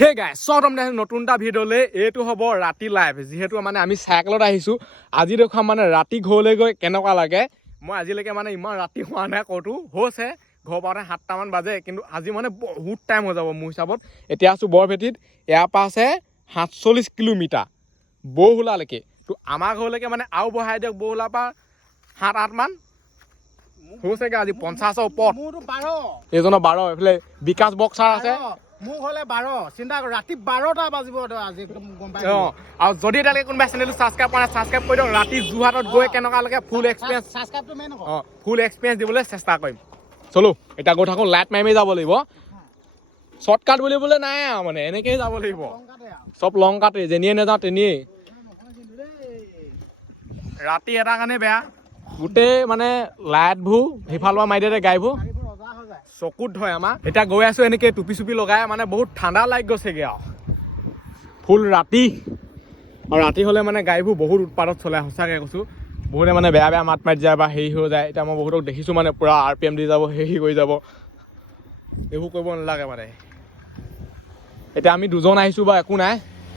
হে গাইছ স্বাগতম নতুন এটা ভিডিঅ'লৈ এইটো হ'ব ৰাতি লাইভ যিহেতু মানে আমি চাইকেলত আহিছোঁ আজি দেখুৱাম মানে ৰাতি ঘৰলৈ গৈ কেনেকুৱা লাগে মই আজিলৈকে মানে ইমান ৰাতি হোৱা নাই ক'তো হৈছে ঘৰ পাওঁতে 7টামান বাজে কিন্তু আজি মানে বহুত টাইম হৈ যাব মোৰ হিচাপত এতিয়া আছোঁ বৰভেটিত ইয়াৰ পৰা আছে 47 কিলোমিটাৰ বৰহোলালৈকে তো আমাৰ ঘৰলৈকে মানে আৰু বঢ়াই দিয়ক বৰহোলাৰ পৰা 7-8 মান হৈছেগৈ আজি 50ৰ ওপৰত এইজনৰ 12 এইফালে বিকাশ বক্সাৰ আছে মোক হলে 12 চিন্তা কৰ ৰাতি 12টা বাজিব আজি একদম গম পাই আৰু যদি এতিয়ালৈকে কোনোবা চেনেলটো ছাবস্ক্ৰাইব কৰা নাই ছাবস্ক্ৰাইব কৰি দিয়ক ৰাতি যোৰহাটত গৈ কেনেকুৱা লাগে ফুল এক্সপিৰিয়েঞ্চ ছাবস্ক্ৰাইবটো মেইন আকৌ ফুল এক্সপিৰিয়েঞ্চ দিবলৈ চেষ্টা কৰিম চলো এতিয়া গৈ থাকোঁ লাইট মাৰি যাব লাগিব শ্বৰ্টকাট বুলিবলৈ নাই আৰু মানে এনেকৈয়ে যাব লাগিব চব লং কাটেই যেনিয়ে নাযাওঁ তেনিয়েই ৰাতি এটা কাৰণে বেয়া গোটেই মানে লাইটবোৰ সিফালৰ পৰা মাৰি দিয়ে গাড়ীবোৰ চকুত ধৰে আমাৰ এতিয়া গৈ আছোঁ এনেকৈ টুপি চুপি লগাই মানে বহুত ঠাণ্ডা লাগি গৈছেগৈ আৰু ফুল ৰাতি আৰু ৰাতি হ'লে মানে গাড়ীবোৰ বহুত উৎপাদত চলে সঁচাকৈ কৈছোঁ বহুতে মানে বেয়া বেয়া মাত মাৰি যায় বা হেৰি হৈ যায় এতিয়া মই বহুতক দেখিছোঁ মানে পূৰা RPM দি যাব হেৰি কৰি যাব এইবোৰ কৰিব নালাগে মানে এতিয়া আমি দুজন আহিছোঁ বা একো নাই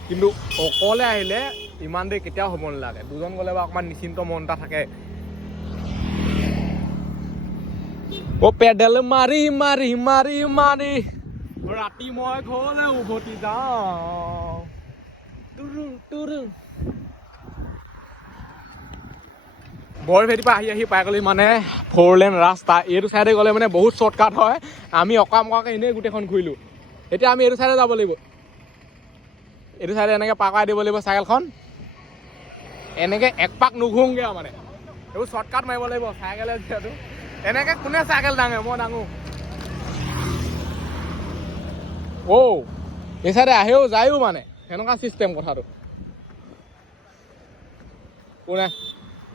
কিন্তু অকলে আহিলে ইমান দেৰি কেতিয়াও হ'ব নালাগে দুজন গ'লে বা অকণমান নিশ্চিন্ত মন এটা থাকে ও পেডেল মাৰি মাৰি মাৰি মাৰি ৰাতি মই ঘৰলৈ উভতি যাওঁ বৰভেটিৰ পৰা আহি পাই গ'লি মানে 4 লেন ৰাস্তা এইটো চাইডে গ'লে মানে বহুত শ্বৰ্টকাট হয় আমি অকামকাকৈ এনেই গোটেইখন ঘূৰিলোঁ এতিয়া আমি এইটো চাইডে যাব লাগিব এইটো চাইডে এনেকৈ পাৰ কৰাই দিব লাগিব চাইকেলখন এনেকৈ এক পাক নুঘূৰোঁগৈ আৰু মানে এইবোৰ শ্বৰ্টকাট মাৰিব লাগিব চাইকেলে যিহেতু এনেকৈ কোনে চাইকেল দাঙে মই দাঙো এই চাইডে আহেও যায়ো মানে সেনেকুৱা চিষ্টেম কথাটো কোনে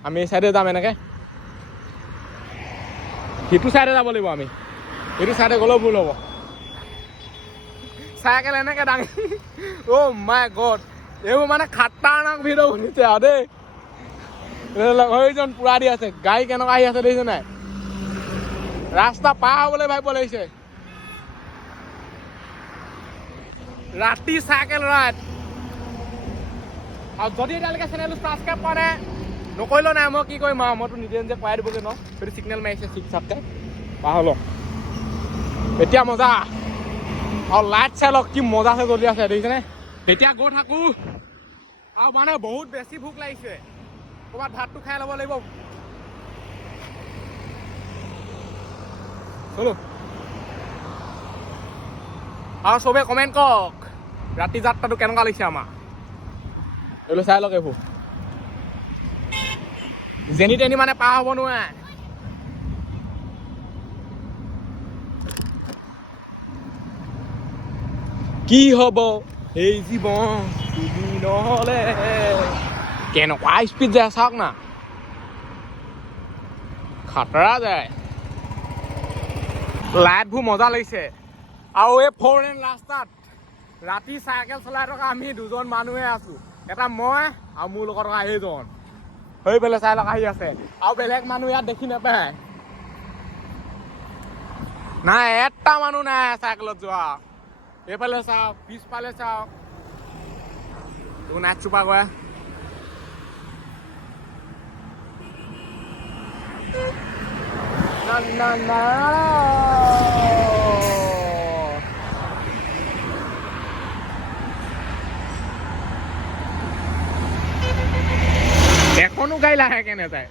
আমি এই চাইডে যাম এনেকৈ সিটো চাইডে যাব লাগিব আমি এইটো চাইডে গ'লেও ভুল হ'ব চাইকেল এনেকৈ দাঙি মাই গড এইবোৰ মানে খাটাৰনাক ভিডিঅ' বনিছে আৰু দেই লগৰজন পূৰা দি আছে গাড়ী কেনেকুৱা আহি আছে দেখিছে নাই ৰাস্তা পাৰ হ'বলৈ ভাবিব লাগিছে ৰাতি চাইকেল ৰাইড আৰু যদি এতিয়ালৈকে চেনেলটো ছাবস্ক্ৰাইব কৰা নাই নকৰিলেও নাই মই কি কৰিম আৰু মইতো নিজে নিজে কৰাই দিবগৈ ন সেইটো ছিগনেল মাৰিছে চিক চাপকৈ পাৰ লওক এতিয়া মজা আৰু লাইট চাই লওক কি মজা আছে জ্বলি আছে দেখিছেনে তেতিয়া গৈ থাকোঁ আৰু মানে বহুত বেছি ভোক লাগিছে ক'ৰবাত ভাতটো খাই ল'ব লাগিব চলো আৰু চবে কমেণ্ট কৰক ৰাতি যাত্ৰাটো কেনেকুৱা লাগিছে আমাৰ এইবোৰ চাই লওক এইবোৰ যেনি তেনি মানে পাৰ হ'ব নোৱাৰে কি হ'ব এই জীৱন তুমি নহ'লে কেনেকুৱা স্পীড যায় চাওক না খাতৰা যায় লাইটবোৰ মজা লাগিছে আৰু এই 4 লেন ৰাস্তাত ৰাতি চাইকেল চলাই থকা আমি দুজন মানুহে আছোঁ এটা মই আৰু মোৰ লগত থকা সেইজন হৈ পেলাই চাই লওক আহি আছে আৰু বেলেগ মানুহ ইয়াত দেখি নাপায় নাই এটা মানুহ নাই চাইকেলত যোৱা এইফালে চাওক পিছফালে চাওক তোৰ নাইট চুপাৰ কৰে এখনো গাড়ী লাহেকে নাযায়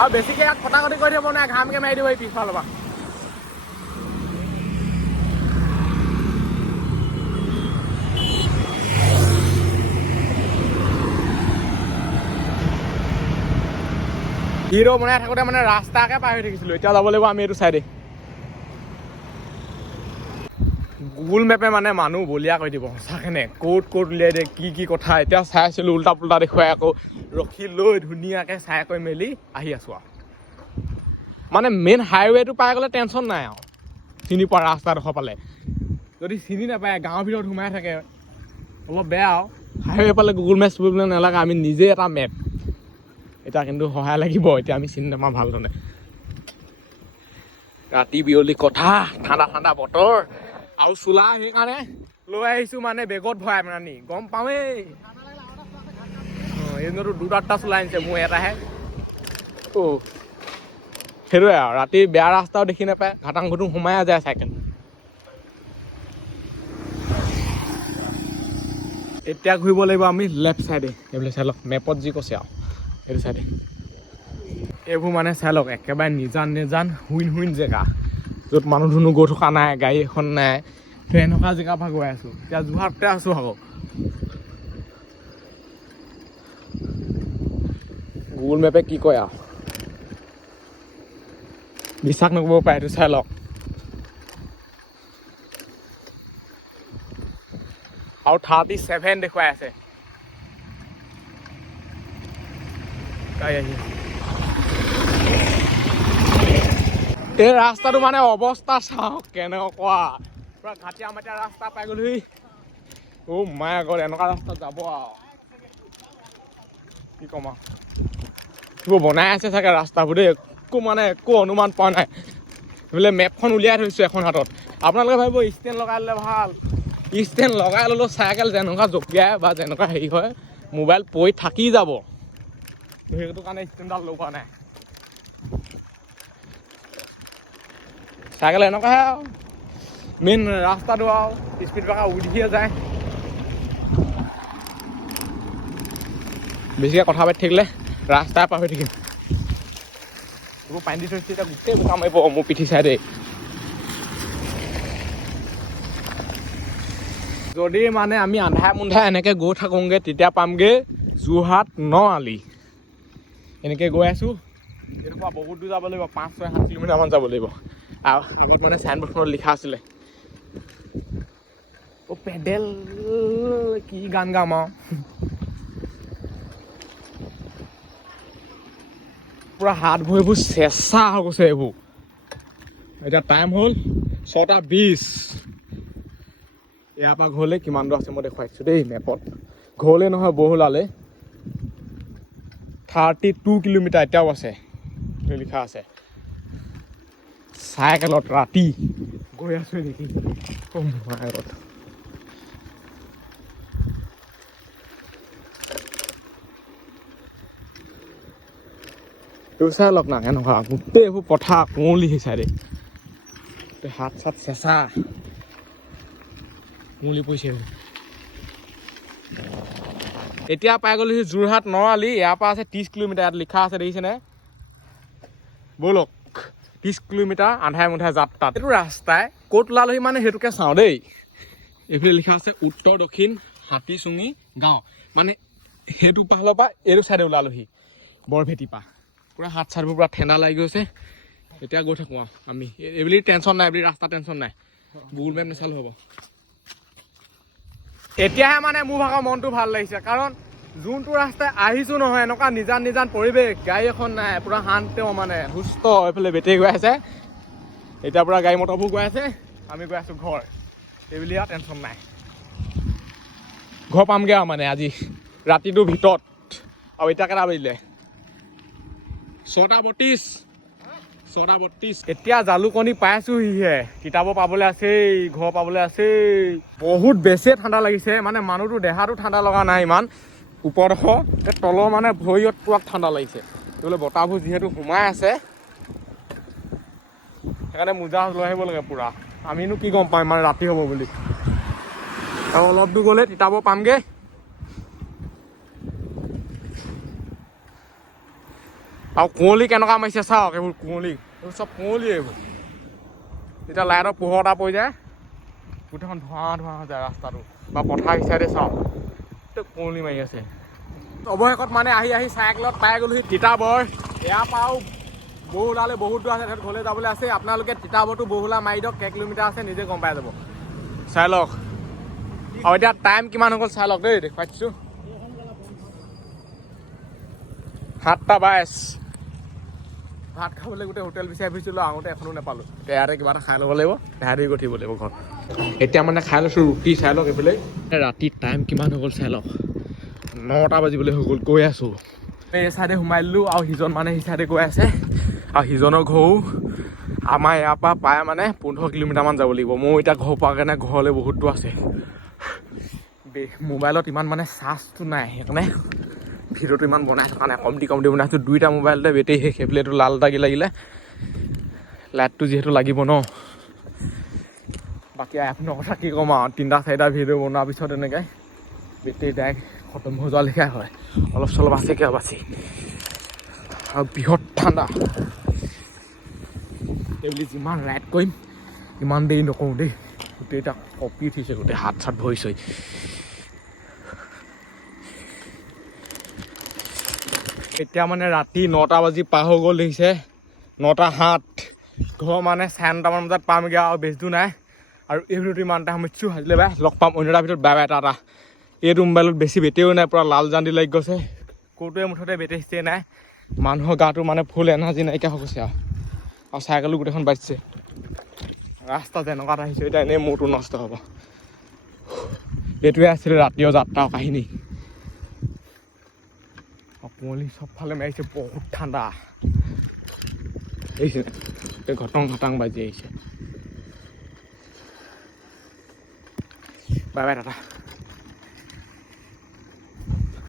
আৰু বেছিকে ইয়াত কটাকটি কৰি দিব নাই ঘামকে মাৰি দিব পিছফালৰ পৰা হিৰো বনাই থাকোঁতে মানে ৰাস্তাকে পাৰ হৈ থাকিছিলোঁ এতিয়া যাব লাগিব আমি এইটো চাইডে গুগল মেপে মানে মানুহ বলিয়া কৰি দিব সঁচাকেনে ক'ত উলিয়াই দিয়ে কি কথা এতিয়া চাই আছিলোঁ উল্টা পুল্টা দেখুৱাই আকৌ ৰখি লৈ ধুনীয়াকৈ চাই কৰি মেলি আহি আছোঁ আৰু মানে মেইন হাইৱেটো পাই গ'লে টেনশ্যন নাই আৰু চিনি পোৱা ৰাস্তাডোখৰ পালে যদি চিনি নাপায় গাঁৱৰ ভিতৰত সোমাই থাকে অলপ বেয়া আৰু হাইৱে পালে গুগল মেপছ বুলিবলৈ নালাগে আমি নিজে এটা মেপ এতিয়া কিন্তু সহায় লাগিব এতিয়া আমি চিনি নাপাওঁ ভালধৰণে ৰাতি বিয়লি কথা ঠাণ্ডা ঠাণ্ডা বতৰ আৰু চোলা সেইকাৰণে লৈ আহিছোঁ মানে বেগত ভৰাই মানে গম পাওঁৱেই এইজনতো 2-3টা চোলা আনিছে মোৰ এটাহে সেইটোৱে আৰু ৰাতি বেয়া ৰাস্তাও দেখি নাপায় ঘাটাং ঘুটুং সোমাই যায় চাইকেল এতিয়া ঘূৰিব লাগিব আমি লেফ্ট চাইডে এইবিলাক চাই লওক মেপত যি কৈছে আৰু সেইটো চাইডে এইবোৰ মানে চাই লওক একেবাৰে নিজান হুইন জেগা য'ত মানুহ ধুনু গৈ থকা নাই গাড়ী এখন নাই তো এনেকুৱা জেগাৰ পৰা গৈ আছোঁ এতিয়া যোৰহাটতে আছোঁ আকৌ গুগল মেপে কি কয় আৰু বিশ্বাস নকৰিব পাৰে এইটো চাই লওক আৰু 37 দেখুৱাই আছে এই ৰাস্তাটো মানে অৱস্থা চাওক কেনেকুৱা পুৰা ঘাটিয়া মাটিয়া ৰাস্তা পাই গ'লহি মাই আগত এনেকুৱা ৰাস্তাত যাব আৰু কি ক'ম আৰু কিবা বনাই আছে চাগে ৰাস্তাবোৰ দেই একো অনুমান পোৱা নাই বোলে মেপখন উলিয়াই থৈছোঁ এখন হাতত আপোনালোকে ভাবিব ষ্টেণ্ড লগাই ল'লে ভাল ষ্টেণ্ড লগাই ল'লেও চাইকেল যেনেকুৱা জঁপিয়াই বা যেনেকুৱা হেৰি হয় মোবাইল পৰি থাকি যাব সেইটো কাৰণে ষ্টেণ্ডডাল লগোৱা নাই চাইকেল এনেকুৱাহে আৰু মেইন ৰাস্তাটো আৰু স্পীড ব্ৰেকাৰ উঠিয়ে যায় বেছিকৈ কথা পাতি থাকিলে ৰাস্তাই পাৰ হৈ থাকিম এইবোৰ পানী দি থৈছে এতিয়া গোটেই বোকা মাৰিব মোৰ পিঠি চাইডে যদি মানে আমি আন্ধাৰে মুন্ধাৰে এনেকৈ গৈ থাকোঁগৈ তেতিয়া পামগৈ যোৰহাট 9 আলি এনেকৈ গৈ আছোঁ এইটোৰ পৰা বহুত দূৰ যাব লাগিব 5-7 কিলোমিটাৰমান যাব লাগিব আৰু আগত মানে চাইনবৰ্ডখনত লিখা আছিলে পেডেল কি গান গাম আৰু পুৰা হাত ভৰিবোৰ চেঁচা হৈ গৈছে এইবোৰ এতিয়া টাইম হ'ল 6:20 ইয়াৰ পৰা ঘৰলৈ কিমান দূৰ আছে মই দেখুৱাইছোঁ দেই মেপত ঘৰলৈ নহয় বহুলালে 32 কিলোমিটাৰ এতিয়াও আছে লিখা আছে চাইকেলত ৰাতি গৈ আছোঁ নেকি চাই লওক না এনেকুৱা গোটেই এইবোৰ পথাৰ কুঁৱলী সেই চাইডে হাত চাত চেঁচা কুঁৱলী পৰিছে এতিয়া পাই গ'লোহি যোৰহাট 9 আলি ইয়াৰ পৰা আছে 30 কিলোমিটাৰ ইয়াত লিখা আছে দেখিছেনে ব'লক 30 কিলোমিটাৰ আন্ধাৰে মুন্ধাৰে যাত্ৰাত এইটো ৰাস্তাই ক'ত ওলালহি মানে সেইটোকে চাওঁ দেই এইফালে লিখা আছে উত্তৰ দক্ষিণ হাতীচুঙি গাঁও মানে সেইটো ফালৰ পৰা এইটো চাইডে ওলালহি বৰভেটি পৰা পুৰা হাত চাতবোৰ পুৰা ঠাণ্ডা লাগি গৈছে এতিয়া গৈ থাকোঁ আৰু আমি এইবুলি টেনশ্যন নাই এইবুলি ৰাস্তা টেনশ্যন নাই গুগল মেপ নাচালেও হ'ব এতিয়াহে মানে মোৰ ভাগৰ মনটো ভাল লাগিছে কাৰণ যোনটো ৰাস্তাই আহিছোঁ নহয় এনেকুৱা নিজান পৰিৱেশ গাড়ী এখন নাই পুৰা শান্ত মানে সুস্থ এইফালে বেটেৰী গৈ আছে এতিয়া পুৰা গাড়ী মটৰবোৰ গৈ আছে আমি গৈ আছোঁ ঘৰ এইবুলি আৰু টেনশ্যন নাই ঘৰ পামগৈ আৰু মানে আজি ৰাতিটোৰ ভিতৰত আৰু এতিয়া কেইটা বাজিলে 6:32 এতিয়া জালুকনি পাইছোঁহিহে কিতাপৰ পাবলৈ আছেই ঘৰ পাবলৈ আছেই বহুত বেছিয়ে ঠাণ্ডা লাগিছে মানে মানুহটো দেহাটো ঠাণ্ডা লগা নাই ইমান ওপৰডোখ তলৰ মানে ভৰিত পুৰা ঠাণ্ডা লাগিছে এইবোলে বতাহবোৰ যিহেতু সোমাই আছে সেইকাৰণে মোজা লৈ আহিব লাগে পুৰা আমিনো কি গম পাম মানে ৰাতি হ'ব বুলি আৰু অলপ দূৰ গ'লে তিতাবৰ পামগৈ আৰু কুঁৱলী কেনেকুৱা মাৰিছে চাওক এইবোৰ কুঁৱলী এইবোৰ চব কুঁৱলী এইবোৰ যেতিয়া লাইটৰ পোহৰ এটা পৰি যায় গোটেইখন ধোঁৱা হৈ যায় ৰাস্তাটো বা পথাৰ হিচাপে চাওক গোটেই কুঁৱলী মাৰি আছে অৱশেষত মানে আহি চাইকেলত পাই গ'লোহি তিতাবৰ ইয়াৰ পৰাও বহুলালৈ বহুত দূৰ আছে ঘৰলৈ যাবলৈ আছে আপোনালোকে তিতাবৰটো বহুলা মাৰি দিয়ক কেই কিলোমিটাৰ আছে নিজে গম পাই যাব চাই লওক আৰু এতিয়া টাইম কিমান হৈ গ'ল চাই লওক দেই দেখুৱাই দিছোঁ 7:22 ভাত খাবলৈ গোটেই হোটেল বিচাৰি ফুৰিছিলোঁ আহোঁতে এখনো নাপালোঁ এতিয়া ইয়াতে কিবা এটা খাই ল'ব লাগিব দেহা ধুই গৈ থাকিব লাগিব ঘৰত এতিয়া মানে খাই লৈছোঁ ৰুটি চাই লওক এইফালে ৰাতি টাইম কিমান হৈ গ'ল চাই লওক 9টা বাজিবলৈ হৈ গ'ল গৈ আছোঁ এই চাইডে সোমাই দিলোঁ আৰু সিজন মানে সেই চাইডে গৈ আছে আৰু সিজনৰ ঘৰো আমাৰ ইয়াৰ পৰা প্ৰায় মানে 15 কিলোমিটাৰমান যাব লাগিব মোৰ এতিয়া ঘৰ পোৱাৰ কাৰণে ঘৰলৈ বহুত দূৰ আছে মোবাইলত ইমান মানে চাৰ্জটো নাই সেইকাৰণে ভিডিঅ'টো ইমান বনাই থকা নাই কমটি বনাইছোঁ 2টা মোবাইলতে বেটেৰী শেষ সেইফালেতো লাল দাগি লাগিলে লাইটটো যিহেতু লাগিব ন বাকী আইফোনৰ কথা কি ক'ম আৰু 3টা 4টা ভিডিঅ' বনোৱাৰ পিছত এনেকৈ বেটেৰী ডাইৰেক্ট খতম হৈ যোৱা লেখীয়া হয় অলপ চলপ আছে কিয় বাচি আৰু বৃহৎ ঠাণ্ডা এইবুলি যিমান ৰাইড কৰিম ইমান দেৰি নকৰোঁ দেই গোটেই তাক কঁপি উঠিছে গোটেই হাত চাত ভৰিছে এতিয়া মানে ৰাতি 9টা বাজি পাৰ হৈ গ'ল দেখিছে 9টা 7 ঘৰ মানে 9:30মান বজাত পামগৈ আৰু বেছি দূৰ নাই আৰু এই ভিডিঅ'টো ইমানটা সামৰিছোঁ আজিলৈ বাই লগ পাম অন্য এটা ভিডিঅ'ত বাই বাই টাটা এইটো মোবাইলত বেছি বেটেৰীও নাই পূৰা লাল জান্দি লাগি গৈছে ক'টোৱে মুঠতে বেটেৰী চেটেৰী নাই মানুহৰ গাটো মানে ফুল এনাৰ্জি নাইকিয়া হৈ গৈছে আৰু চাইকেলো গোটেইখন বাজিছে ৰাস্তা যেনেকুৱাত আহিছে এতিয়া এনেই মূৰটো নষ্ট হ'ব এইটোৱে আছিলে ৰাতিৰ যাত্ৰাৰ কাহিনী কুঁৱলী চবফালে মাৰিছে বহুত ঠাণ্ডা আহিছে ঘটং ঘটাং বাজি আহিছে বাই বাই টাটা